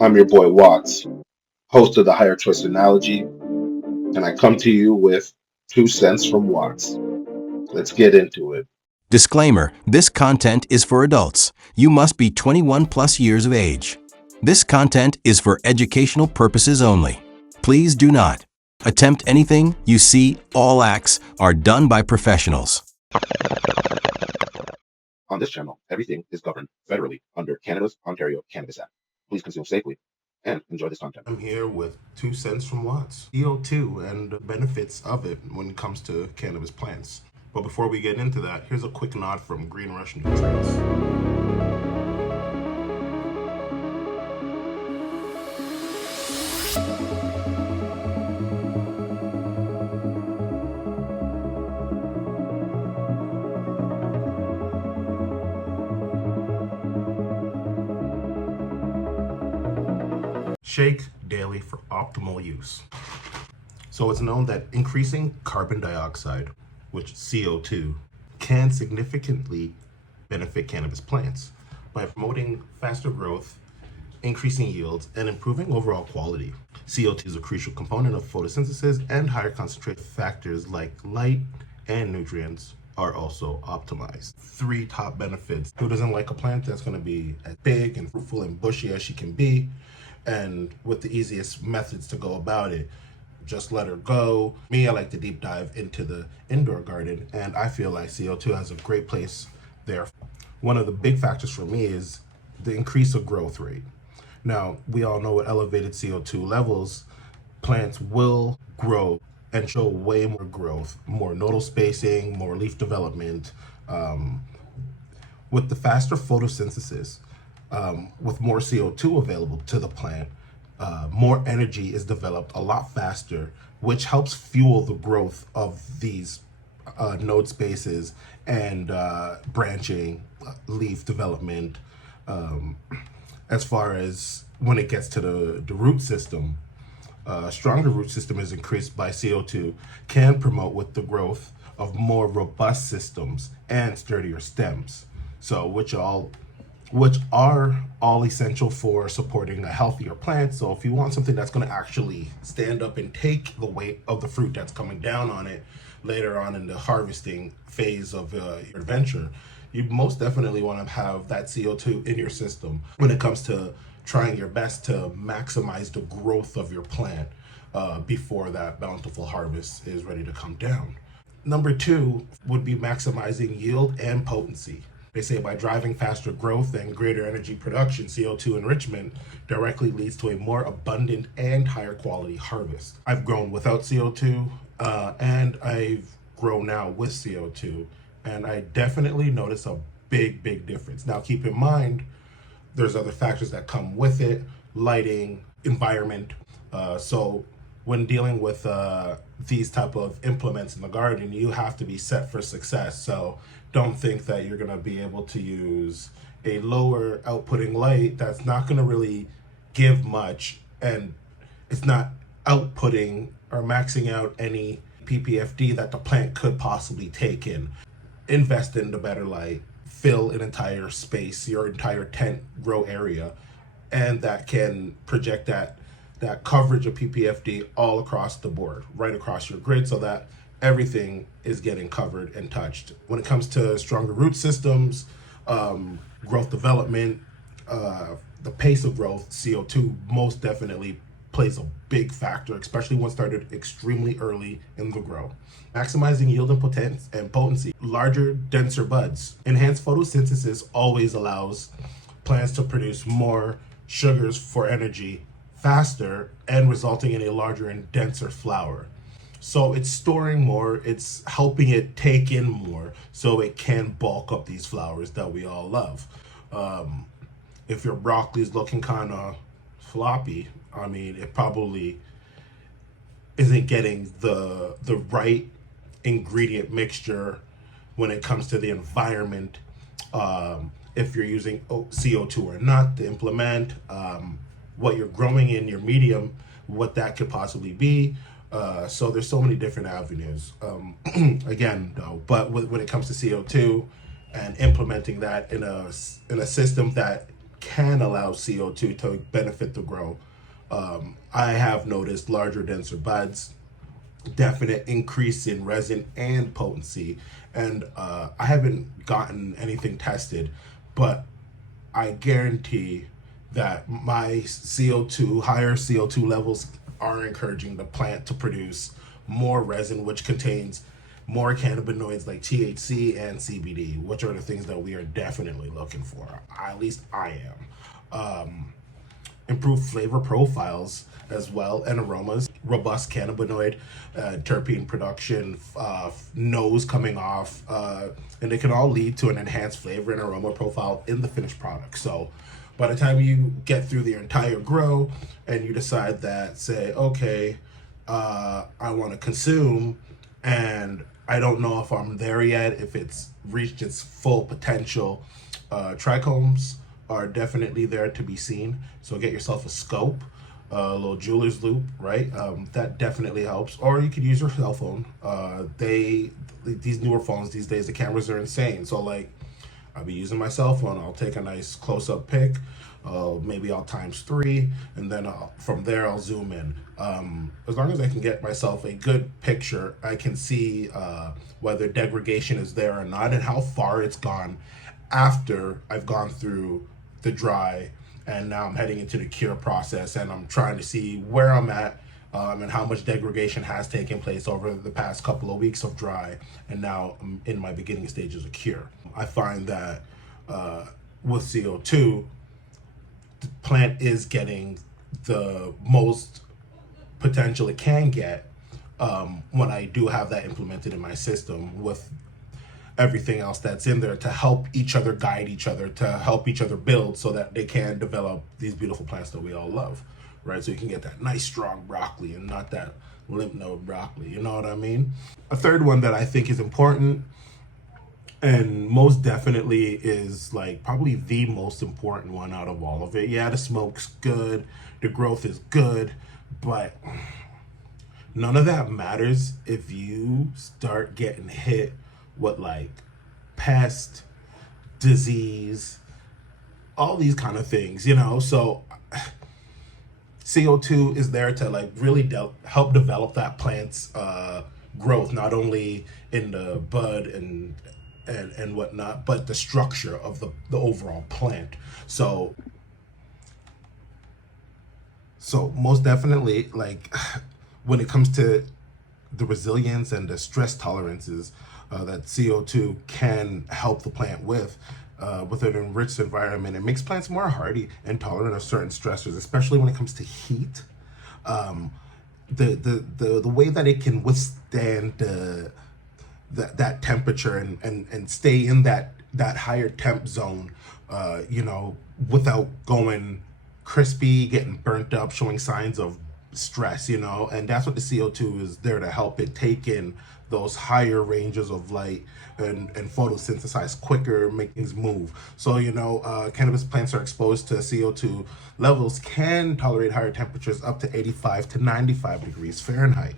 I'm your boy Watts, host of the Higher Choice Analogy, and I come to you with 2 cents from Watts. Let's get into it. Disclaimer: this content is for adults. You must be 21 plus years of age. This content is for educational purposes only. Please do not attempt anything you see. All acts are done by professionals. On this channel, everything is governed federally under Canada's Ontario Cannabis Act. Please consume safely and enjoy this content. I'm here with 2 cents from Watts. CO2 and the benefits of it when it comes to cannabis plants. But before we get into that, here's a quick nod from Green Rush Nutrients. Shake daily for optimal use. So it's known that increasing carbon dioxide, which CO2, can significantly benefit cannabis plants by promoting faster growth, increasing yields, and improving overall quality. CO2 is a crucial component of photosynthesis, and higher concentrated factors like light and nutrients are also optimized. 3 top benefits. Who doesn't like a plant that's going to be as big and fruitful and bushy as she can be? And with the easiest methods to go about it, just let her go. Me, I like to deep dive into the indoor garden, and I feel like CO2 has a great place there. One of the big factors for me is the increase of growth rate. Now, we all know with elevated CO2 levels, plants will grow and show way more growth, more nodal spacing, more leaf development. With the faster photosynthesis, with more CO2 available to the plant, more energy is developed a lot faster, which helps fuel the growth of these node spaces and branching, leaf development. As far as when it gets to the root system, stronger root system is increased by CO2, can promote with the growth of more robust systems and sturdier stems. So which are all essential for supporting a healthier plant. So if you want something that's going to actually stand up and take the weight of the fruit that's coming down on it later on in the harvesting phase of your adventure, you most definitely want to have that CO2 in your system when it comes to trying your best to maximize the growth of your plant before that bountiful harvest is ready to come down. Number 2 would be maximizing yield and potency. They say by driving faster growth and greater energy production, CO2 enrichment directly leads to a more abundant and higher quality harvest. I've grown without CO2 and I've grown now with CO2, and I definitely notice a big difference. Now keep in mind, there's other factors that come with it, lighting, environment. So when dealing with these type of implements in the garden, you have to be set for success. So don't think that you're going to be able to use a lower outputting light that's not going to really give much, and it's not outputting or maxing out any ppfd that the plant could possibly take in. Invest in the better light, fill an entire space, your entire tent grow area, and that can project that coverage of ppfd all across the board, right across your grid, so that everything is getting covered and touched. When it comes to stronger root systems, growth development, the pace of growth, CO2 most definitely plays a big factor, especially when started extremely early in the grow. Maximizing yield and potency, larger, denser buds. Enhanced photosynthesis always allows plants to produce more sugars for energy faster and resulting in a larger and denser flower. So it's storing more, it's helping it take in more so it can bulk up these flowers that we all love. If your broccoli's looking kind of floppy, I mean, it probably isn't getting the right ingredient mixture when it comes to the environment. If you're using CO2 or not to implement, what you're growing in your medium, what that could possibly be. So there's so many different avenues. Again, though, but when it comes to CO2 and implementing that in a system that can allow CO2 to benefit the grow. I have noticed larger, denser buds, definite increase in resin and potency. And I haven't gotten anything tested, but I guarantee that my CO2, higher CO2 levels are encouraging the plant to produce more resin, which contains more cannabinoids like THC and CBD, which are the things that we are definitely looking for. At least I am. Improved flavor profiles as well and aromas, robust cannabinoid, terpene production, nose coming off, and it can all lead to an enhanced flavor and aroma profile in the finished product. So by the time you get through the entire grow and you decide that, say, okay, I want to consume and I don't know if I'm there yet, if it's reached its full potential, trichomes are definitely there to be seen. So get yourself a scope, a little jeweler's loop, right? That definitely helps. Or you could use your cell phone. These newer phones these days, the cameras are insane. So like, I'll be using my cell phone. I'll take a nice close-up pic. Maybe I'll ×3, and then from there I'll zoom in. As long as I can get myself a good picture, I can see whether degradation is there or not, and how far it's gone after I've gone through the dry, and now I'm heading into the cure process, and I'm trying to see where I'm at, and how much degradation has taken place over the past couple of weeks of dry, and now I'm in my beginning stages of cure. I find that with CO2, the plant is getting the most potential it can get when I do have that implemented in my system, with everything else that's in there to help each other, guide each other, to help each other build, so that they can develop these beautiful plants that we all love, right? So you can get that nice strong broccoli and not that lymph node broccoli, you know what I mean? A third one that I think is important, and most definitely is like probably the most important one out of all of it. Yeah, the smoke's good, the growth is good, but none of that matters if you start getting hit with like pest, disease, all these kind of things, you know? So CO2 is there to like really help develop that plant's growth, not only in the bud and whatnot, but the structure of the overall plant. So most definitely, like when it comes to the resilience and the stress tolerances that CO2 can help the plant with an enriched environment, it makes plants more hardy and tolerant of certain stressors, especially when it comes to heat. The way that it can withstand that temperature and stay in that higher temp zone, without going crispy, getting burnt up, showing signs of stress, and that's what the CO2 is there to help it take in those higher ranges of light and photosynthesize quicker, make things move. So, cannabis plants are exposed to CO2 levels can tolerate higher temperatures up to 85 to 95 degrees Fahrenheit,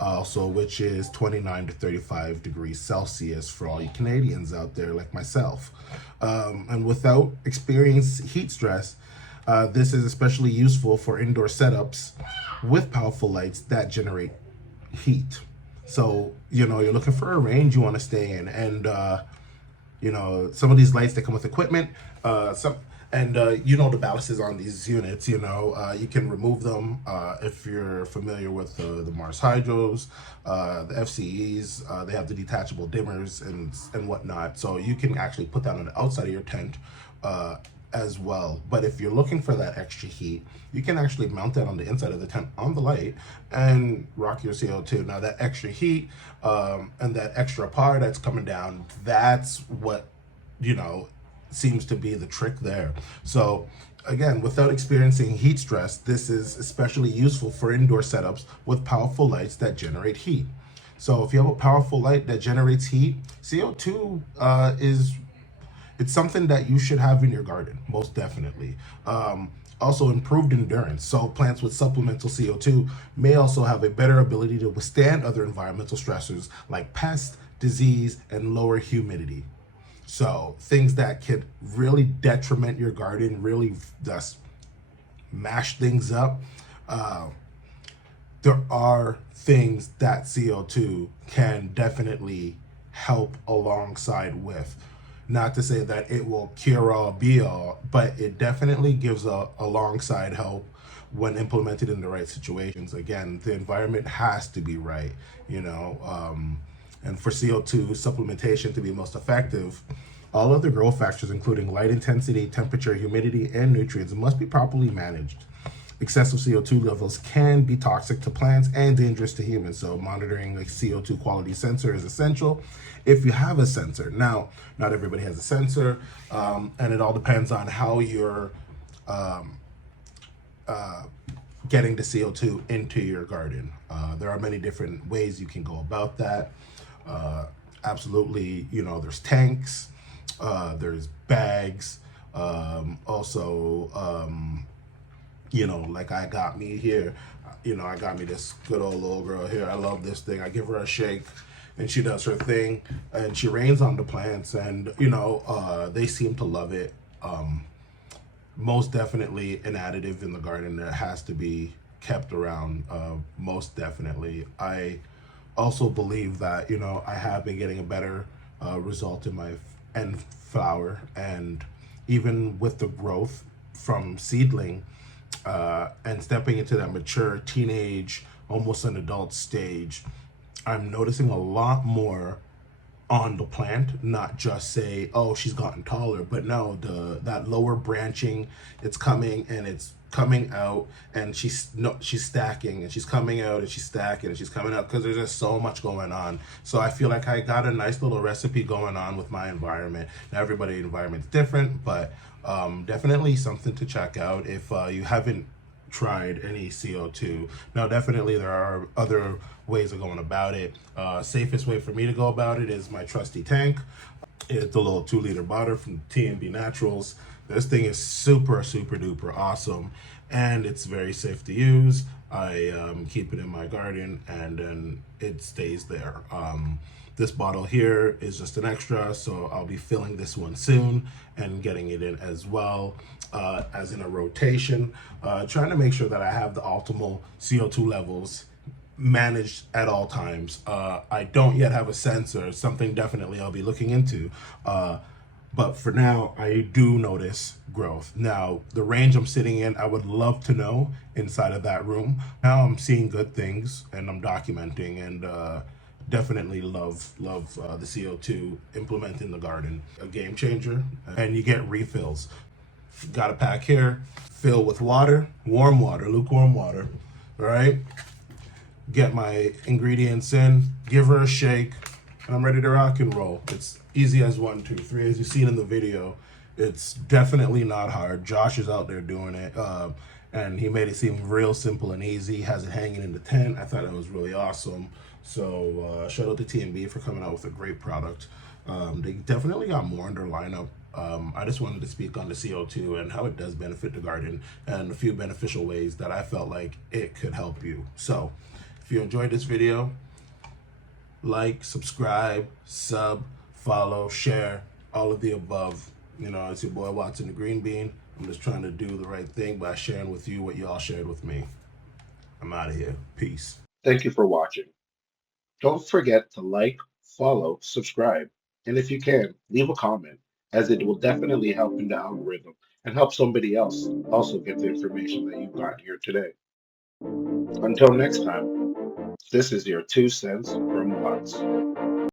also, which is 29 to 35 degrees Celsius for all you Canadians out there like myself. And without experiencing heat stress, this is especially useful for indoor setups with powerful lights that generate heat. So, you're looking for a range you want to stay in. And, some of these lights, they come with equipment. The ballasts on these units, you can remove them if you're familiar with the Mars Hydros, the FCEs. They have the detachable dimmers and whatnot. So you can actually put that on the outside of your tent as well. But if you're looking for that extra heat, you can actually mount that on the inside of the tent on the light and rock your CO2. Now that extra heat and that extra power that's coming down, that's what seems to be the trick there. So again, without experiencing heat stress, this is especially useful for indoor setups with powerful lights that generate heat. So if you have a powerful light that generates heat, CO2 it's something that you should have in your garden, most definitely. Also, improved endurance. So plants with supplemental CO2 may also have a better ability to withstand other environmental stressors like pest, disease, and lower humidity. So things that could really detriment your garden, really just mash things up. Uh, there are things that CO2 can definitely help alongside with. Not to say that it will cure all be all, but it definitely gives a alongside help when implemented in the right situations. Again, the environment has to be right, you know. And for CO2 supplementation to be most effective, all other growth factors, including light intensity, temperature, humidity, and nutrients, must be properly managed. Excessive CO2 levels can be toxic to plants and dangerous to humans. So monitoring a CO2 quality sensor is essential if you have a sensor. Now, not everybody has a sensor, and it all depends on how you're getting the CO2 into your garden. There are many different ways you can go about that. Absolutely, you know, there's tanks, there's bags, also, you know, like I got me here, you know, I got me this good old little girl here. I love this thing. I give her a shake and she does her thing and she rains on the plants, and, you know, they seem to love it. Most definitely an additive in the garden that has to be kept around. Most definitely. I also believe that, you know, I have been getting a better result in my end flower, and even with the growth from seedling and stepping into that mature teenage, almost an adult stage, I'm noticing a lot more on the plant, not just say, oh, she's gotten taller, but no, the that lower branching, it's coming and it's coming out, and she's stacking, and she's coming out and she's stacking and she's coming out, because there's just so much going on. So I feel like I got a nice little recipe going on with my environment. Now everybody's environment's different, but definitely something to check out if you haven't tried any CO2. Now, definitely there are other ways of going about it. Safest way for me to go about it is my trusty tank. It's the little 2 liter bottle from T&B Naturals. This thing is super, super duper awesome, and it's very safe to use. I keep it in my garden, and then it stays there. This bottle here is just an extra, so I'll be filling this one soon and getting it in as well, as in a rotation, trying to make sure that I have the optimal CO2 levels managed at all times. I don't yet have a sensor, something definitely I'll be looking into. But for now, I do notice growth. Now, the range I'm sitting in, I would love to know inside of that room. Now I'm seeing good things and I'm documenting, and definitely love the CO2 implement in the garden. A game changer, and you get refills. Got a pack here, fill with water, warm water, lukewarm water, all right? Get my ingredients in, give her a shake, and I'm ready to rock and roll. It's easy as 1, 2, 3, as you've seen in the video. It's definitely not hard. Josh is out there doing it, and he made it seem real simple and easy. He has it hanging in the tent. I thought it was really awesome. So shout out to T&B for coming out with a great product. They definitely got more in their lineup. I just wanted to speak on the CO2 and how it does benefit the garden, and a few beneficial ways that I felt like it could help you. So if you enjoyed this video, like, subscribe, sub, follow, share, all of the above. You know, it's your boy Watson the Green Bean. I'm just trying to do the right thing by sharing with you what y'all shared with me. I'm out of here. Peace. Thank you for watching. Don't forget to like, follow, subscribe, and if you can, leave a comment, as it will definitely help in the algorithm and help somebody else also get the information that you've got here today. Until next time, this is your 2 cents from Watts.